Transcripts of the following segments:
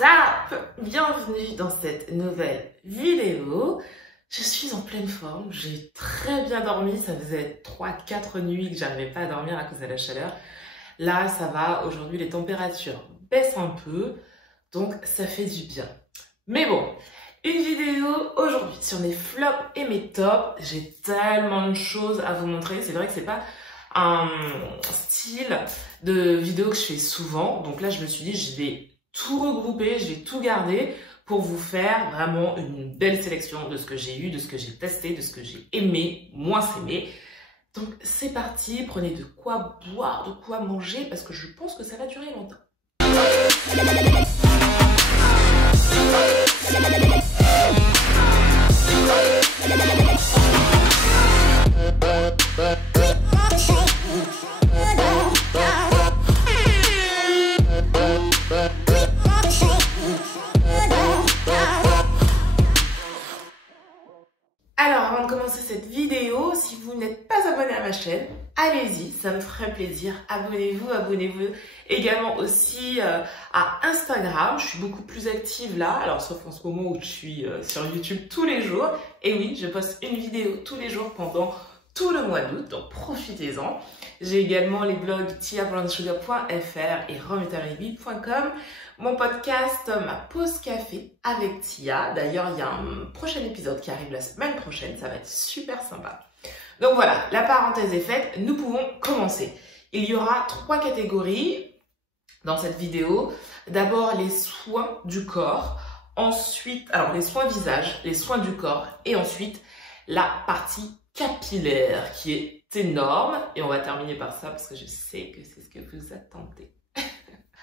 WhatsApp, bienvenue dans cette nouvelle vidéo. Je suis en pleine forme, j'ai très bien dormi, ça faisait 3-4 nuits que j'arrivais pas à dormir à cause de la chaleur. Là ça va, aujourd'hui les températures baissent un peu, donc ça fait du bien. Mais bon, une vidéo aujourd'hui sur mes flops et mes tops. J'ai tellement de choses à vous montrer, c'est vrai que c'est pas un style de vidéo que je fais souvent, donc là je me suis dit je vais tout regrouper, je vais tout garder pour vous faire vraiment une belle sélection de ce que j'ai eu, de ce que j'ai testé, de ce que j'ai aimé, moins aimé. Donc c'est parti, prenez de quoi boire, de quoi manger, parce que je pense que ça va durer longtemps. Alors, avant de commencer cette vidéo, si vous n'êtes pas abonné à ma chaîne, allez-y, ça me ferait plaisir. Abonnez-vous également aussi à Instagram. Je suis beaucoup plus active là, alors sauf en ce moment où je suis sur YouTube tous les jours. Et oui, je poste une vidéo tous les jours pendant tout le mois d'août, donc profitez-en. J'ai également les blogs tiabrownsugar.fr et romvitaminb.com. Mon podcast, ma pause café avec Tia. D'ailleurs, il y a un prochain épisode qui arrive la semaine prochaine. Ça va être super sympa. Donc voilà, la parenthèse est faite. Nous pouvons commencer. Il y aura 3 catégories dans cette vidéo. D'abord, les soins du corps. Ensuite, alors les soins visage, les soins du corps. Et ensuite, la partie capillaire qui est énorme. Et on va terminer par ça parce que je sais que c'est ce que vous attendez.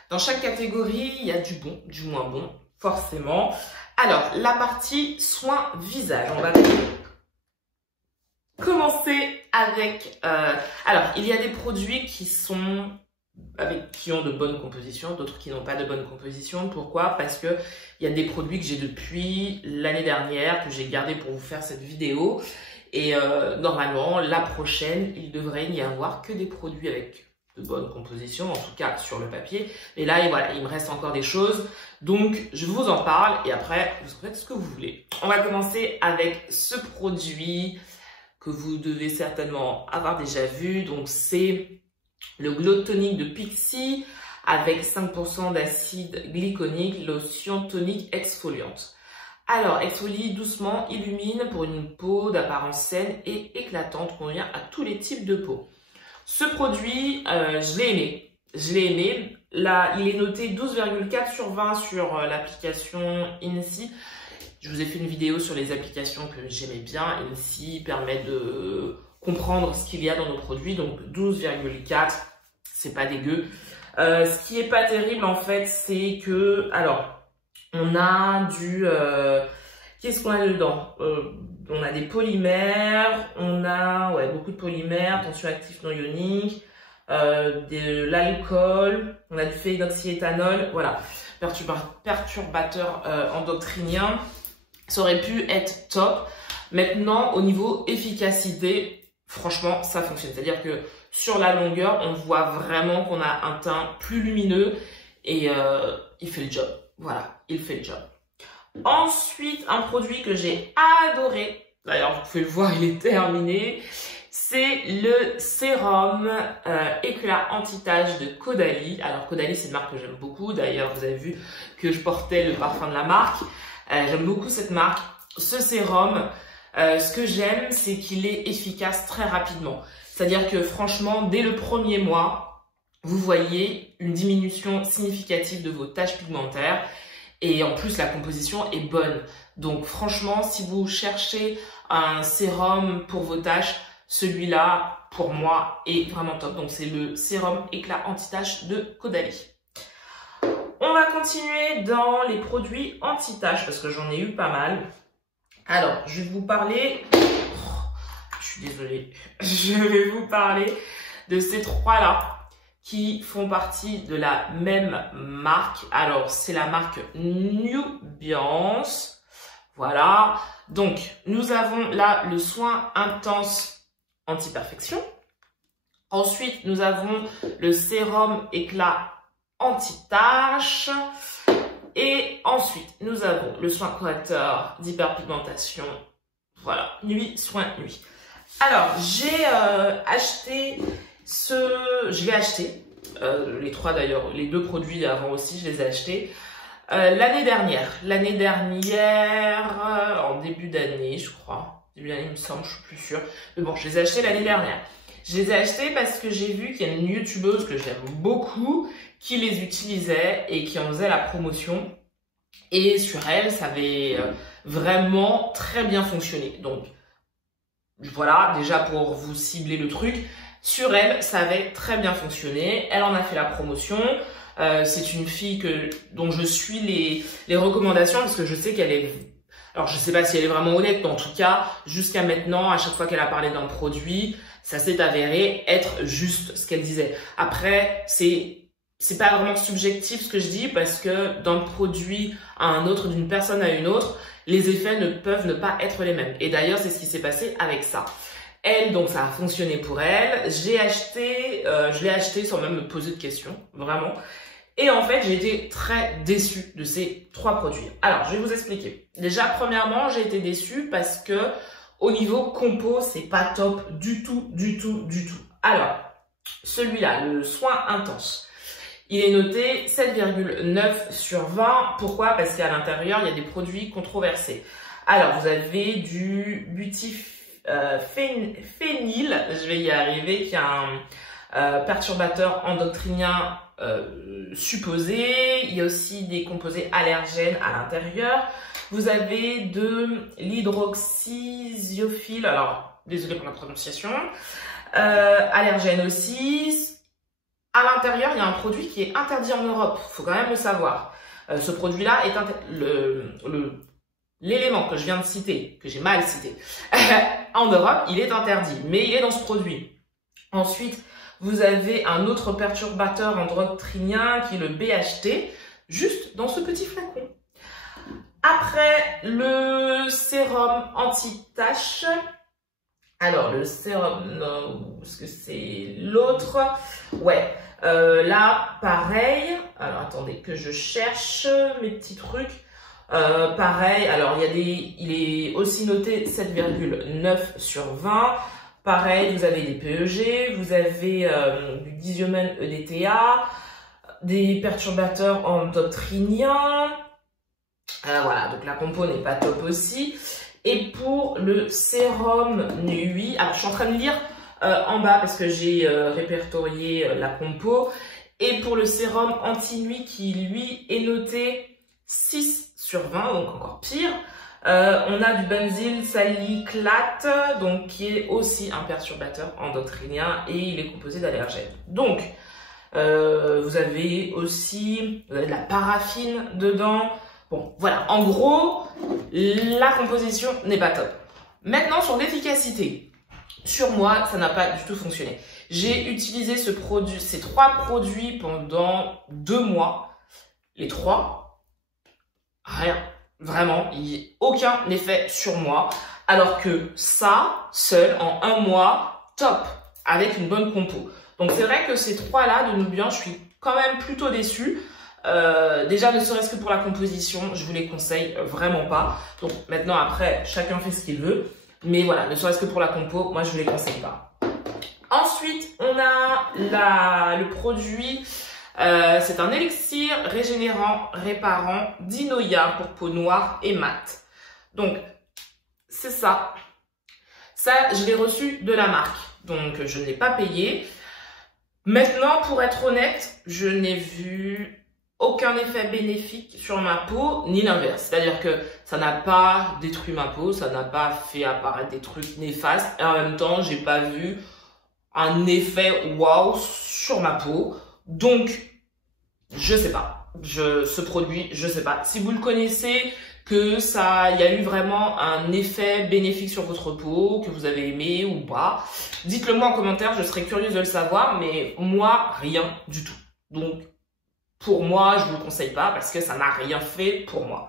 Dans chaque catégorie, il y a du bon, du moins bon, forcément. Alors, la partie soins visage. On va commencer avec... alors, il y a des produits qui ont de bonnes compositions, d'autres qui n'ont pas de bonnes compositions. Pourquoi? Parce que il y a des produits que j'ai depuis l'année dernière, que j'ai gardé pour vous faire cette vidéo. Et normalement, la prochaine, il devrait n'y avoir que des produits avec de bonnes compositions, en tout cas sur le papier. Et là, et voilà, il me reste encore des choses. Donc, je vous en parle et après, vous faites ce que vous voulez. On va commencer avec ce produit que vous devez certainement avoir déjà vu. Donc, c'est le Glow Tonic de Pixi avec 5% d'acide glyconique, lotion tonique exfoliante. Alors, exfolie doucement, illumine pour une peau d'apparence saine et éclatante, convient à tous les types de peau. Ce produit, je l'ai aimé. Je l'ai aimé. Là, il est noté 12,4 sur 20 sur l'application INSI. Je vous ai fait une vidéo sur les applications que j'aimais bien. INSI permet de comprendre ce qu'il y a dans nos produits. Donc 12,4, c'est pas dégueu. Ce qui est pas terrible en fait, c'est que, alors, on a du... qu'est-ce qu'on a dedans? On a des polymères, on a beaucoup de polymères, tension actif non ionique, de l'alcool, on a du phénoxyéthanol, voilà, perturbateur endocrinien. Ça aurait pu être top. Maintenant, au niveau efficacité, franchement, ça fonctionne. C'est-à-dire que sur la longueur, on voit vraiment qu'on a un teint plus lumineux et il fait le job. Voilà, il fait le job. Ensuite, un produit que j'ai adoré, d'ailleurs vous pouvez le voir, il est terminé, c'est le sérum éclat anti-tache de Caudalie. Alors Caudalie, c'est une marque que j'aime beaucoup, d'ailleurs vous avez vu que je portais le parfum de la marque. J'aime beaucoup cette marque. Ce sérum, ce que j'aime, c'est qu'il est efficace très rapidement. C'est-à-dire que franchement, dès le premier mois, vous voyez une diminution significative de vos taches pigmentaires. Et en plus, la composition est bonne. Donc franchement, si vous cherchez un sérum pour vos taches, celui-là, pour moi, est vraiment top. Donc c'est le sérum éclat anti-tache de Caudalie. On va continuer dans les produits anti-tache parce que j'en ai eu pas mal. Alors, je vais vous parler... je suis désolée. Je vais vous parler de ces 3-là qui font partie de la même marque. Alors, c'est la marque Nubiance. Voilà. Donc, nous avons là le soin intense anti-perfection. Ensuite, nous avons le sérum éclat anti-tache. Et Ensuite, nous avons le soin correcteur d'hyperpigmentation. Voilà, nuit, soin, nuit. Alors, j'ai acheté je l'ai acheté, les trois d'ailleurs, les deux produits avant aussi, je les ai achetés l'année dernière. En début d'année, je crois. Début d'année, il me semble, je suis plus sûre. Mais bon, je les ai achetés l'année dernière. Je les ai achetés parce que j'ai vu qu'il y a une youtubeuse que j'aime beaucoup qui les utilisait et qui en faisait la promotion. Et sur elle, ça avait vraiment très bien fonctionné. Donc, voilà, déjà pour vous cibler le truc, sur elle, ça avait très bien fonctionné. Elle en a fait la promotion. C'est une fille dont je suis les recommandations parce que je sais qu'elle est... Alors, je sais pas si elle est vraiment honnête, mais en tout cas, jusqu'à maintenant, à chaque fois qu'elle a parlé d'un produit, ça s'est avéré être juste ce qu'elle disait. Après, c'est pas vraiment subjectif ce que je dis parce que d'un produit à un autre, d'une personne à une autre, les effets ne peuvent ne pas être les mêmes. Et d'ailleurs, c'est ce qui s'est passé avec ça. Elle, donc ça a fonctionné pour elle. Je l'ai acheté sans même me poser de questions, vraiment. Et en fait, j'ai été très déçue de ces trois produits. Alors, je vais vous expliquer. Déjà, premièrement, j'ai été déçue parce que au niveau compo, c'est pas top du tout. Alors, celui-là, le soin intense, il est noté 7,9 sur 20. Pourquoi? Parce qu'à l'intérieur, il y a des produits controversés. Alors, vous avez du butyphényl, je vais y arriver, qui est un perturbateur endocrinien supposé. Il y a aussi des composés allergènes à l'intérieur. Vous avez de l'hydroxyziophile, alors désolé pour la prononciation, allergène aussi. À l'intérieur, il y a un produit qui est interdit en Europe, il faut quand même le savoir. Ce produit-là est l'élément que je viens de citer, que j'ai mal cité, en Europe, il est interdit, mais il est dans ce produit. Ensuite, vous avez un autre perturbateur endocrinien qui est le BHT, juste dans ce petit flacon. Après, le sérum anti-tache. Alors, le sérum, non, est-ce que c'est l'autre? Ouais, là, pareil. Alors, attendez que je cherche mes petits trucs. Pareil, alors il est aussi noté 7,9 sur 20. Pareil, vous avez des PEG, vous avez du diazomène EDTA, des perturbateurs endocriniens. Voilà, donc la compo n'est pas top aussi. Et pour le sérum nuit, alors je suis en train de lire en bas parce que j'ai répertorié la compo. Et pour le sérum anti-nuit qui lui est noté 6 sur 20, donc encore pire. On a du benzyl saliclate, donc qui est aussi un perturbateur endocrinien et il est composé d'allergènes. Donc, vous avez aussi de la paraffine dedans. Bon, voilà. En gros, la composition n'est pas top. Maintenant, sur l'efficacité. Sur moi, ça n'a pas du tout fonctionné. J'ai utilisé ces trois produits pendant 2 mois. Les trois, rien. Vraiment, il n'y a aucun effet sur moi. Alors que ça, seul, en 1 mois, top, avec une bonne compo. Donc c'est vrai que ces trois-là de Nubian, je suis quand même plutôt déçue. Déjà, ne serait-ce que pour la composition, je vous les conseille vraiment pas. Donc maintenant, après, chacun fait ce qu'il veut. Mais voilà, ne serait-ce que pour la compo, moi je vous les conseille pas. Ensuite, on a le produit... c'est un élixir régénérant, réparant d'Inoya pour peau noire et mate. Donc, c'est ça. Ça, je l'ai reçu de la marque. Donc, je ne l'ai pas payé. Maintenant, pour être honnête, je n'ai vu aucun effet bénéfique sur ma peau, ni l'inverse. C'est-à-dire que ça n'a pas détruit ma peau, ça n'a pas fait apparaître des trucs néfastes. Et en même temps, j'ai pas vu un effet waouh sur ma peau. Donc, je sais pas. Ce produit, je sais pas. Si vous le connaissez, il y a eu vraiment un effet bénéfique sur votre peau, que vous avez aimé ou pas, dites-le moi en commentaire, je serais curieuse de le savoir, mais moi, rien du tout. Donc, pour moi, je vous le conseille pas parce que ça n'a rien fait pour moi.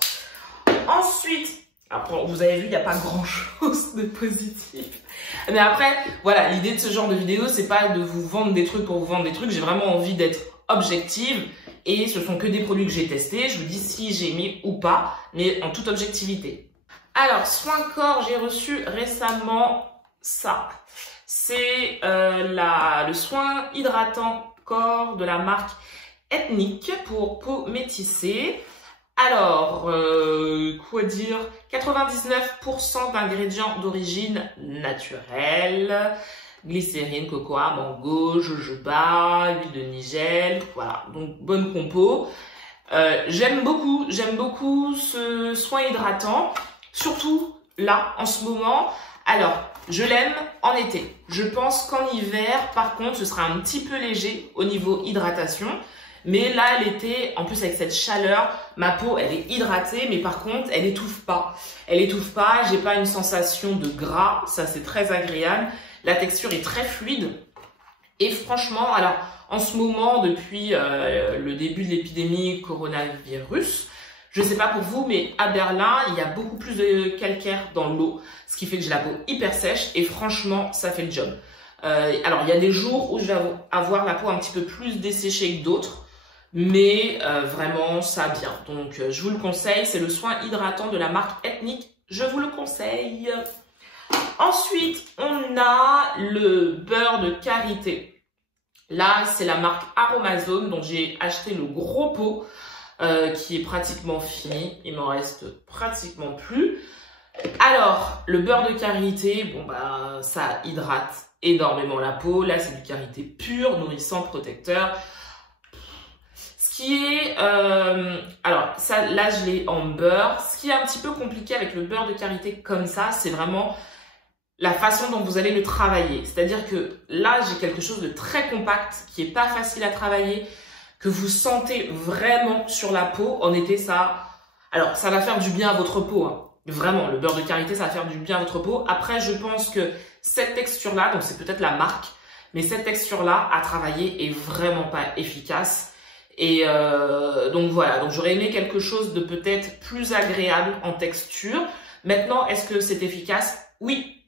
Ensuite, après, vous avez vu, il n'y a pas grand-chose de positif. Mais après, voilà, l'idée de ce genre de vidéo, c'est pas de vous vendre des trucs pour vous vendre des trucs. J'ai vraiment envie d'être objective Et ce sont que des produits que j'ai testés. Je vous dis si j'ai aimé ou pas, mais en toute objectivité. Alors, soin corps, j'ai reçu récemment ça. C'est le soin hydratant corps de la marque Ethnique pour peau métissée. Alors, quoi dire? 99% d'ingrédients d'origine naturelle. Glycérine, cocoa, mango, jojoba, huile de nigel. Voilà, donc bonne compo. J'aime beaucoup ce soin hydratant. Surtout là, en ce moment. Alors, je l'aime en été. Je pense qu'en hiver, par contre, ce sera un petit peu léger au niveau hydratation. Mais là, l'été, en plus avec cette chaleur, ma peau, elle est hydratée, mais par contre, elle étouffe pas. Elle étouffe pas, j'ai pas une sensation de gras, ça c'est très agréable. La texture est très fluide. Et franchement, alors, en ce moment, depuis le début de l'épidémie coronavirus, je sais pas pour vous, mais à Berlin, il y a beaucoup plus de calcaire dans l'eau, ce qui fait que j'ai la peau hyper sèche et franchement, ça fait le job. Alors, il y a des jours où je vais avoir la peau un petit peu plus desséchée que d'autres, mais vraiment, ça bien. Donc, je vous le conseille, c'est le soin hydratant de la marque Ethnique, je vous le conseille. Ensuite, on a le beurre de karité. Là, c'est la marque Aromazone, donc j'ai acheté le gros pot. Qui est pratiquement fini. Il m'en reste pratiquement plus. Alors, le beurre de karité, bon bah ça hydrate énormément la peau. Là, c'est du karité pur, nourrissant, protecteur. Ce qui est... alors, ça, là, je l'ai en beurre. Ce qui est un petit peu compliqué avec le beurre de karité comme ça, c'est vraiment la façon dont vous allez le travailler. C'est-à-dire que là, j'ai quelque chose de très compact, qui est pas facile à travailler, que vous sentez vraiment sur la peau. En été, alors, ça va faire du bien à votre peau, hein. Vraiment, le beurre de karité, ça va faire du bien à votre peau. Après, je pense que cette texture-là, donc c'est peut-être la marque, mais cette texture-là, à travailler, est vraiment pas efficace. Et donc voilà, donc j'aurais aimé quelque chose de peut-être plus agréable en texture. Maintenant, est-ce que c'est efficace? Oui.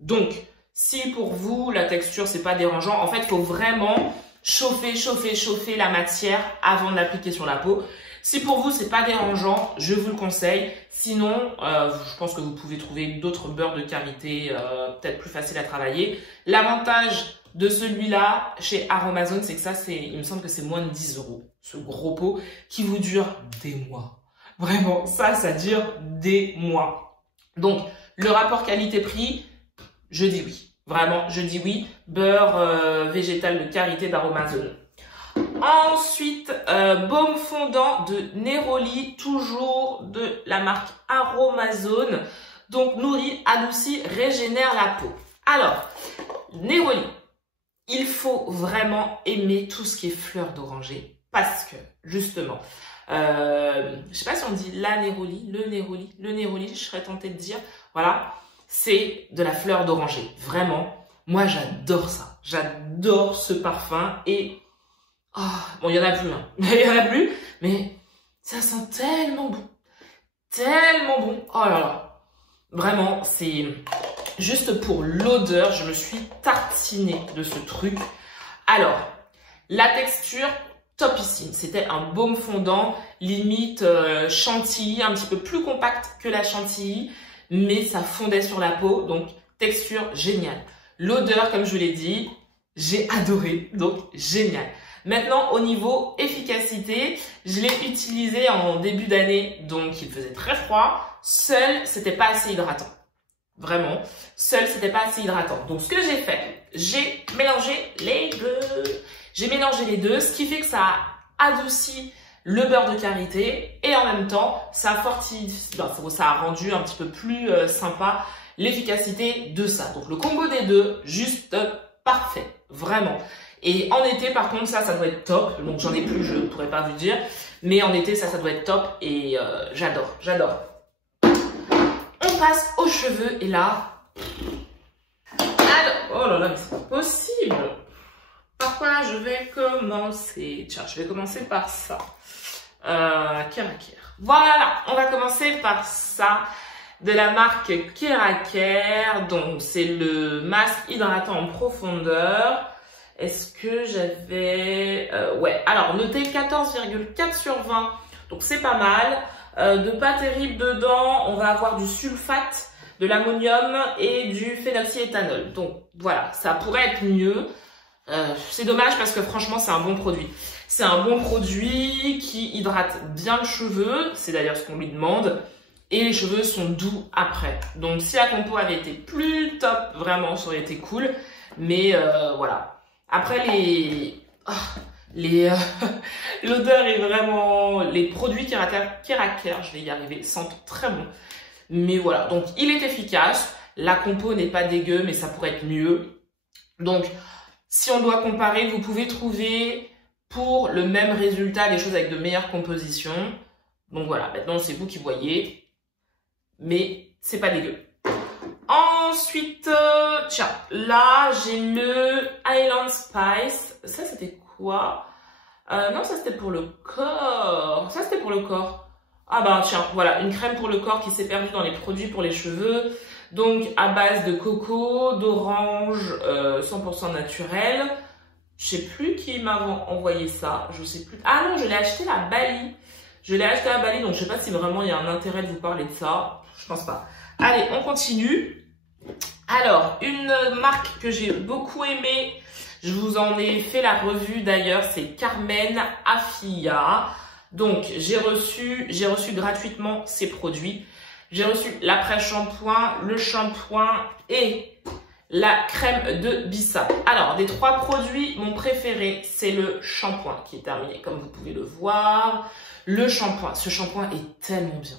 Donc, si pour vous, la texture, c'est pas dérangeant, en fait, il faut vraiment chauffer la matière avant de l'appliquer sur la peau. Si pour vous, c'est pas dérangeant, je vous le conseille. Sinon, je pense que vous pouvez trouver d'autres beurres de karité peut-être plus faciles à travailler. L'avantage de celui-là chez Aromazone, c'est que ça, il me semble que c'est moins de 10 €. Ce gros pot qui vous dure des mois. Vraiment, ça dure des mois. Donc, le rapport qualité-prix, je dis oui. Vraiment, je dis oui. Beurre végétal de karité d'Aromazone. Ensuite, baume fondant de Neroli, toujours de la marque Aromazone. Donc, nourrit, adoucit, régénère la peau. Alors, Neroli, il faut vraiment aimer tout ce qui est fleurs d'oranger. Parce que, justement, je sais pas si on dit la Neroli, le Neroli, je serais tentée de dire, voilà. C'est de la fleur d'oranger. Vraiment, moi j'adore ça. J'adore ce parfum et... Oh, bon, il y en a plus, hein. Il y en a plus, mais ça sent tellement bon. Tellement bon. Oh là là. Vraiment, c'est... Juste pour l'odeur, je me suis tartinée de ce truc. Alors, la texture, topissime. C'était un baume fondant, limite chantilly, un petit peu plus compact que la chantilly. Mais ça fondait sur la peau, donc texture géniale. L'odeur, comme je vous l'ai dit, j'ai adoré, donc génial. Maintenant, au niveau efficacité, je l'ai utilisé en début d'année, donc il faisait très froid. Seul, c'était pas assez hydratant. Vraiment, seul, c'était pas assez hydratant. Donc, ce que j'ai fait, j'ai mélangé les deux. J'ai mélangé les deux, ce qui fait que ça a adouci le beurre de karité et en même temps, ça a rendu un petit peu plus sympa l'efficacité de ça. Donc, le combo des deux, juste parfait, vraiment. Et en été, par contre, ça doit être top. Donc, j'en ai plus, je ne pourrais pas vous dire. Mais en été, ça doit être top et j'adore. On passe aux cheveux et là... Alors, oh là là, mais c'est pas possible. Par quoi je vais commencer? Tiens, je vais commencer par ça. Keraker. Voilà, on va commencer par ça. De la marque Keraker. Donc, c'est le masque hydratant en profondeur. Est-ce que j'avais... ouais, alors noté 14,4 sur 20, donc c'est pas mal. De pas terrible dedans, on va avoir du sulfate, de l'ammonium et du phénoxyéthanol. Donc voilà, ça pourrait être mieux. C'est dommage parce que franchement c'est un bon produit. C'est un bon produit qui hydrate bien le cheveu, c'est d'ailleurs ce qu'on lui demande. Et les cheveux sont doux après. Donc si la compo avait été plus top, vraiment ça aurait été cool. Mais voilà. Après l'odeur est vraiment... Les produits Keraker, je vais y arriver, sentent très bon. Mais voilà, donc il est efficace. La compo n'est pas dégueu, mais ça pourrait être mieux. Donc si on doit comparer, vous pouvez trouver pour le même résultat des choses avec de meilleures compositions. Donc voilà, maintenant c'est vous qui voyez. Mais c'est pas dégueu. Ensuite, tiens, là j'ai le Highland Spice. Ça c'était quoi? Non, ça c'était pour le corps. Ça c'était pour le corps. Ah bah tiens, voilà, une crème pour le corps qui s'est perdue dans les produits pour les cheveux. Donc à base de coco, d'orange, 100% naturel. Je sais plus qui m'a envoyé ça, je sais plus. Ah non, je l'ai acheté à Bali. Je l'ai acheté à Bali, donc je sais pas si vraiment il y a un intérêt de vous parler de ça. Je pense pas. Allez, on continue. Alors, une marque que j'ai beaucoup aimée, je vous en ai fait la revue d'ailleurs, c'est Carmen Afia. Donc, j'ai reçu gratuitement ces produits. J'ai reçu l'après-shampoing, le shampoing et la crème de bissap. Alors, des trois produits, mon préféré, c'est le shampoing qui est terminé, comme vous pouvez le voir. Le shampoing, ce shampoing est tellement bien,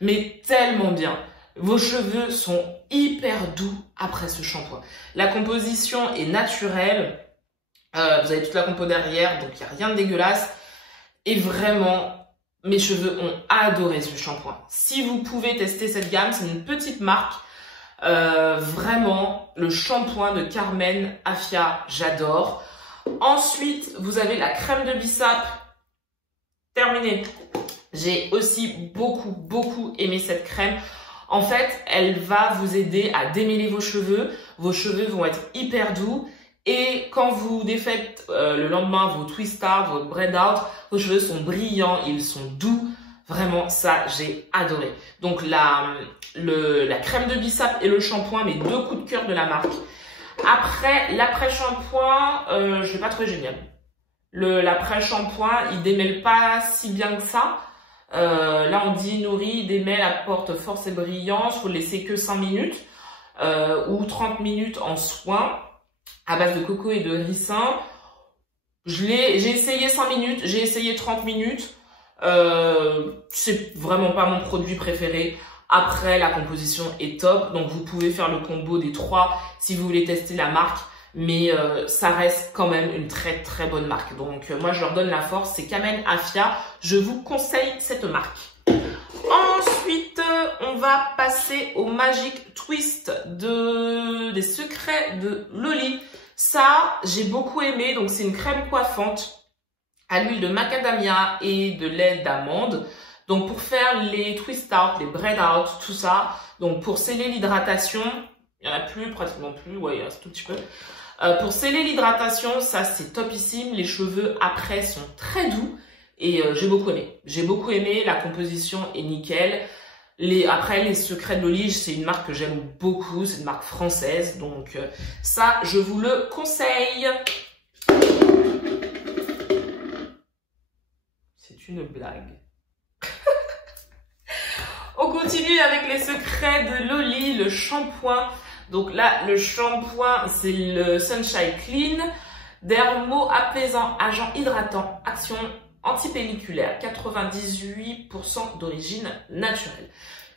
mais tellement bien. Vos cheveux sont hyper doux après ce shampoing. La composition est naturelle, vous avez toute la compo derrière, donc il n'y a rien de dégueulasse. Et vraiment, mes cheveux ont adoré ce shampoing. Si vous pouvez tester cette gamme, c'est une petite marque. Vraiment, le shampoing de Carmen Afia, j'adore. Ensuite, vous avez la crème de bissap. Terminé. J'ai aussi beaucoup aimé cette crème. En fait, elle va vous aider à démêler vos cheveux. Vos cheveux vont être hyper doux. Et quand vous défaites le lendemain vos twist out, votre braid out, vos cheveux sont brillants, ils sont doux. Vraiment, ça, j'ai adoré. Donc, la crème de bissap et le shampoing, mes deux coups de cœur de la marque. Après, l'après-shampoing, je l'ai pas trouvé génial. L'après-shampoing, il démêle pas si bien que ça. Là, on dit nourrit, il démêle, apporte force et brillance. Faut le laisser que 5 minutes ou 30 minutes en soin à base de coco et de ricin. J'ai essayé 5 minutes, j'ai essayé 30 minutes. C'est vraiment pas mon produit préféré. Après, la composition est top. Donc, vous pouvez faire le combo des trois si vous voulez tester la marque. Mais ça reste quand même une très bonne marque. Donc moi je leur donne la force, c'est Carmen Afia. Je vous conseille cette marque. Ensuite, on va passer au Magic Twist des secrets de Loli. Ça, j'ai beaucoup aimé. Donc c'est une crème coiffante à l'huile de macadamia et de lait d'amande. Donc pour faire les twist out, les braid out, tout ça. Donc pour sceller l'hydratation, il n'y en a plus, pratiquement plus, ouais, il reste tout petit peu. Pour sceller l'hydratation, ça c'est topissime. Les cheveux après sont très doux et j'ai beaucoup aimé. J'ai beaucoup aimé, la composition est nickel. Après, les secrets de Loli, c'est une marque que j'aime beaucoup, c'est une marque française. Donc ça, je vous le conseille. C'est une blague. On continue avec les secrets de Loli, le shampoing. Donc là, le shampoing, c'est le Sunshine Clean, dermo apaisant, agent hydratant, action antipelliculaire, 98% d'origine naturelle.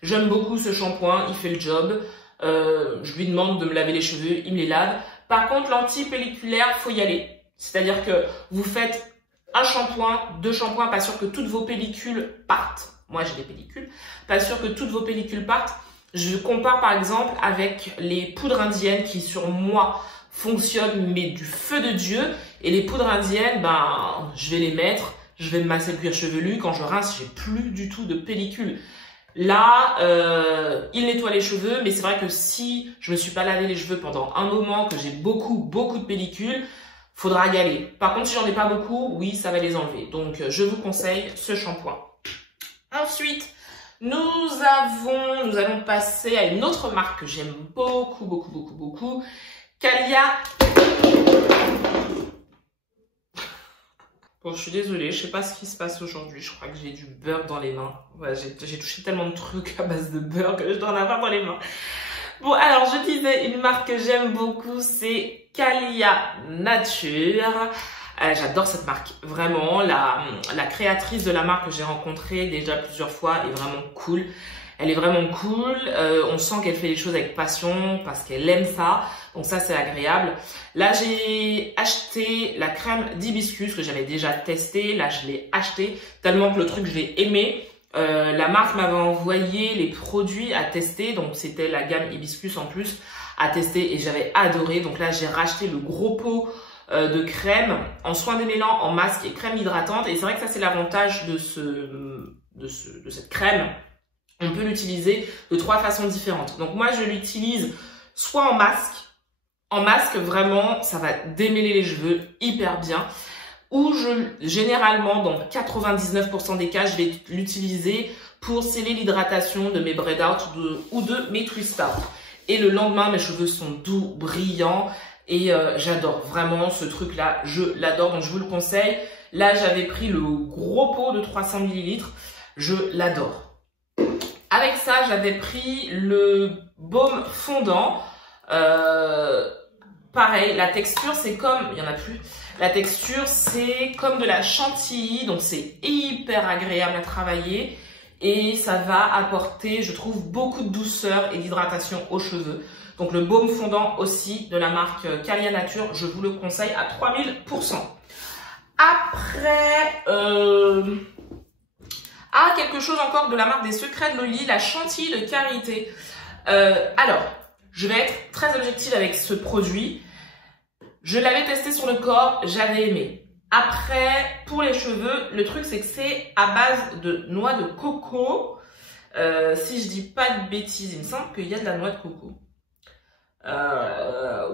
J'aime beaucoup ce shampoing, il fait le job. Je lui demande de me laver les cheveux, il me les lave. Par contre, l'antipelliculaire, faut y aller. C'est-à-dire que vous faites un shampoing, deux shampoings, pas sûr que toutes vos pellicules partent. Moi, j'ai des pellicules. Pas sûr que toutes vos pellicules partent. Je compare par exemple avec les poudres indiennes qui sur moi fonctionnent mais du feu de Dieu. Et les poudres indiennes, ben, je vais les mettre, je vais me masser le cuir chevelu. Quand je rince, j'ai plus du tout de pellicule. Là, il nettoie les cheveux, mais c'est vrai que si je me suis pas lavé les cheveux pendant un moment, que j'ai beaucoup de pellicules, faudra y aller. Par contre, si j'en ai pas beaucoup, oui, ça va les enlever. Donc, je vous conseille ce shampoing. Ensuite, nous allons passer à une autre marque que j'aime beaucoup. Calia. Bon, je suis désolée, je sais pas ce qui se passe aujourd'hui. Je crois que j'ai du beurre dans les mains. Ouais, j'ai touché tellement de trucs à base de beurre que je dois en avoir dans les mains. Bon, alors, je disais, une marque que j'aime beaucoup, c'est Calia Nature. J'adore cette marque, vraiment. La créatrice de la marque que j'ai rencontrée déjà plusieurs fois est vraiment cool. Elle est vraiment cool. On sent qu'elle fait les choses avec passion parce qu'elle aime ça. Donc ça, c'est agréable. Là, j'ai acheté la crème d'hibiscus que j'avais déjà testée. Là, je l'ai acheté tellement que le truc, je l'ai aimé. La marque m'avait envoyé les produits à tester. Donc, c'était la gamme hibiscus en plus à tester et j'avais adoré. Donc là, j'ai racheté le gros pot de crème en soins démêlants, en masque et crème hydratante. Et c'est vrai que ça, c'est l'avantage de cette crème. On peut l'utiliser de 3 façons différentes. Donc moi, je l'utilise soit en masque. En masque, vraiment, ça va démêler les cheveux hyper bien. Ou généralement, dans 99% des cas, je vais l'utiliser pour sceller l'hydratation de mes braid out ou de mes twist out. Et le lendemain, mes cheveux sont doux, brillants. Et j'adore vraiment ce truc-là. Je l'adore, donc je vous le conseille. Là, j'avais pris le gros pot de 300 ml. Je l'adore. Avec ça, j'avais pris le baume fondant. Pareil, la texture, c'est comme... Il n'y en a plus. La texture, c'est comme de la chantilly. Donc, c'est hyper agréable à travailler. Et ça va apporter, je trouve, beaucoup de douceur et d'hydratation aux cheveux. Donc, le baume fondant aussi de la marque Calia Nature, je vous le conseille à 3000%. Après... quelque chose encore de la marque des Secrets de Loli, la chantilly de karité. Alors, je vais être très objective avec ce produit. Je l'avais testé sur le corps, j'avais aimé. Après, pour les cheveux, le truc c'est que c'est à base de noix de coco. Si je dis pas de bêtises, il me semble qu'il y a de la noix de coco.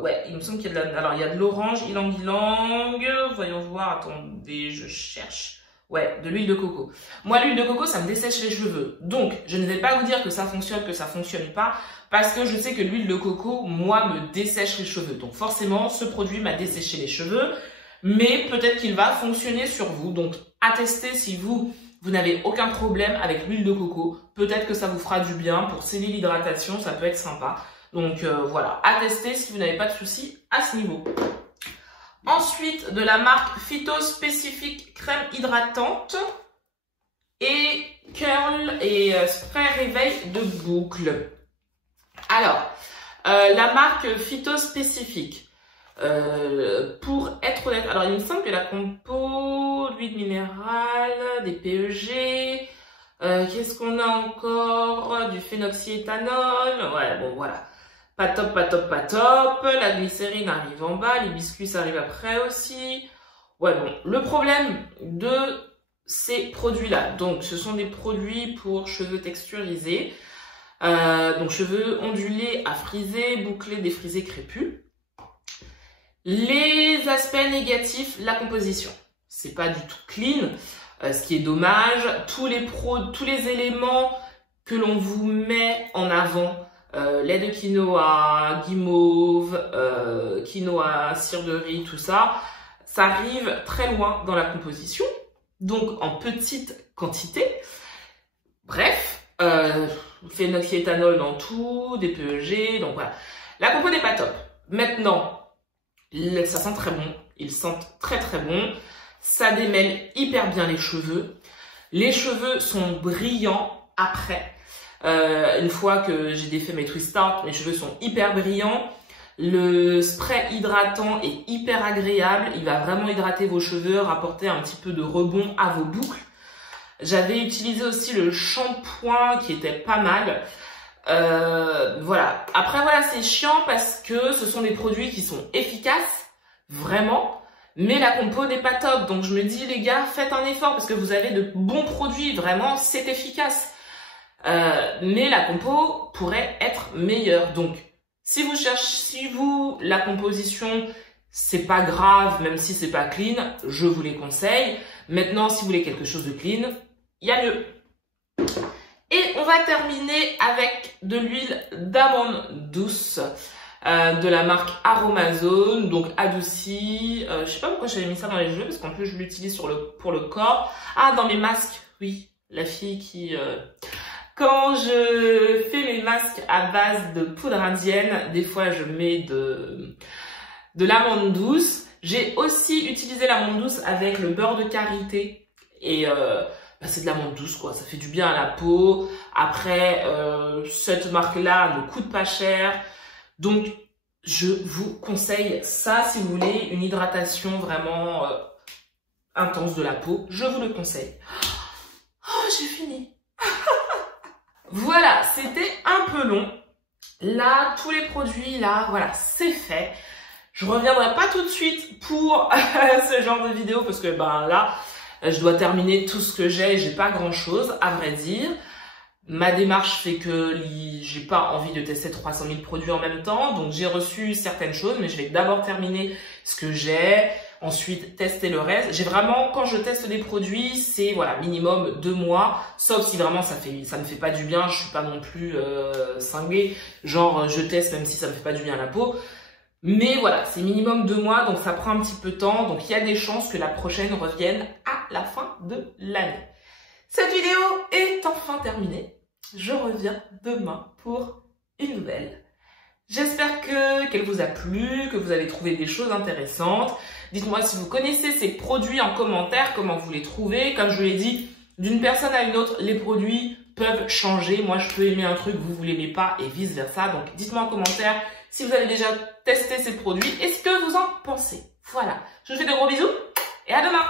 Ouais, il me semble qu'il y a de la... Alors, il y a de l'orange, ylang-ylang. Voyons voir, attendez, je cherche. Ouais, de l'huile de coco. Moi, l'huile de coco, ça me dessèche les cheveux. Donc, je ne vais pas vous dire que ça fonctionne pas, parce que je sais que l'huile de coco, moi, me dessèche les cheveux. Donc, forcément, ce produit m'a desséché les cheveux, mais peut-être qu'il va fonctionner sur vous. Donc, à tester si vous n'avez aucun problème avec l'huile de coco. Peut-être que ça vous fera du bien pour sceller l'hydratation, ça peut être sympa. Donc, voilà, à tester si vous n'avez pas de soucis à ce niveau. Ensuite, de la marque Phyto Spécifique crème hydratante et curl et spray réveil de boucle. Alors, la marque Phyto Spécifique, pour être honnête, alors il me semble que la compo, l'huile minérale, des PEG, qu'est-ce qu'on a encore? Du phénoxyéthanol, ouais, bon voilà. Pas top. La glycérine arrive en bas, l'hibiscus arrive après aussi. Ouais, bon. Le problème de ces produits-là, donc ce sont des produits pour cheveux texturisés. Donc cheveux ondulés à friser, bouclés, défrisés, crépus. Les aspects négatifs, la composition. C'est pas du tout clean, ce qui est dommage. Tous les éléments que l'on vous met en avant, lait de quinoa, guimauve, quinoa, cire de riz, tout ça, ça arrive très loin dans la composition, donc en petite quantité. Bref, phénoxyéthanol dans tout, des PEG, donc voilà. La compo n'est pas top. Maintenant, ça sent très bon, ils sentent très bon, ça démêle hyper bien les cheveux sont brillants après. Une fois que j'ai défait mes twist out, mes cheveux sont hyper brillants. Le spray hydratant est hyper agréable. Il va vraiment hydrater vos cheveux, rapporter un petit peu de rebond à vos boucles. J'avais utilisé aussi le shampoing qui était pas mal. Voilà. Après, voilà, c'est chiant parce que ce sont des produits qui sont efficaces, vraiment. Mais la compo n'est pas top. Donc, je me dis, les gars, faites un effort parce que vous avez de bons produits. Vraiment, c'est efficace. Mais la compo pourrait être meilleure. Donc, si la composition, c'est pas grave, même si c'est pas clean, je vous les conseille. Maintenant, si vous voulez quelque chose de clean, il y a mieux. Et on va terminer avec de l'huile d'amande douce de la marque Aromazone, donc adoucie. Je sais pas pourquoi j'avais mis ça dans les cheveux, parce qu'en plus je l'utilise pour le corps. Ah, dans mes masques, oui, la fille qui... Quand je fais mes masques à base de poudre indienne, des fois je mets de l'amande douce. J'ai aussi utilisé l'amande douce avec le beurre de karité. Et c'est de l'amande douce, quoi. Ça fait du bien à la peau. Après, cette marque-là ne coûte pas cher. Donc, je vous conseille ça si vous voulez une hydratation vraiment intense de la peau. Je vous le conseille. Oh, j'ai fini. Voilà, c'était un peu long. Là, tous les produits, là, voilà, c'est fait. Je reviendrai pas tout de suite pour ce genre de vidéo parce que là, je dois terminer tout ce que j'ai pas grand chose à vrai dire. Ma démarche fait que j'ai pas envie de tester 300 000 produits en même temps, donc j'ai reçu certaines choses, mais je vais d'abord terminer ce que j'ai, ensuite tester le reste. J'ai vraiment, quand je teste des produits, c'est voilà minimum 2 mois, sauf si vraiment ça me fait pas du bien, je suis pas non plus cinglée, genre je teste même si ça me fait pas du bien à la peau. Mais voilà, c'est minimum 2 mois, donc ça prend un petit peu de temps. Donc il y a des chances que la prochaine revienne à la fin de l'année. Cette vidéo est enfin terminée. Je reviens demain pour une nouvelle. J'espère qu'elle vous a plu, que vous avez trouvé des choses intéressantes. Dites-moi si vous connaissez ces produits en commentaire, comment vous les trouvez. Comme je l'ai dit, d'une personne à une autre, les produits peuvent changer. Moi, je peux aimer un truc, vous l'aimez pas et vice versa. Donc, dites-moi en commentaire si vous avez déjà testé ces produits et ce que vous en pensez. Voilà, je vous fais de gros bisous et à demain.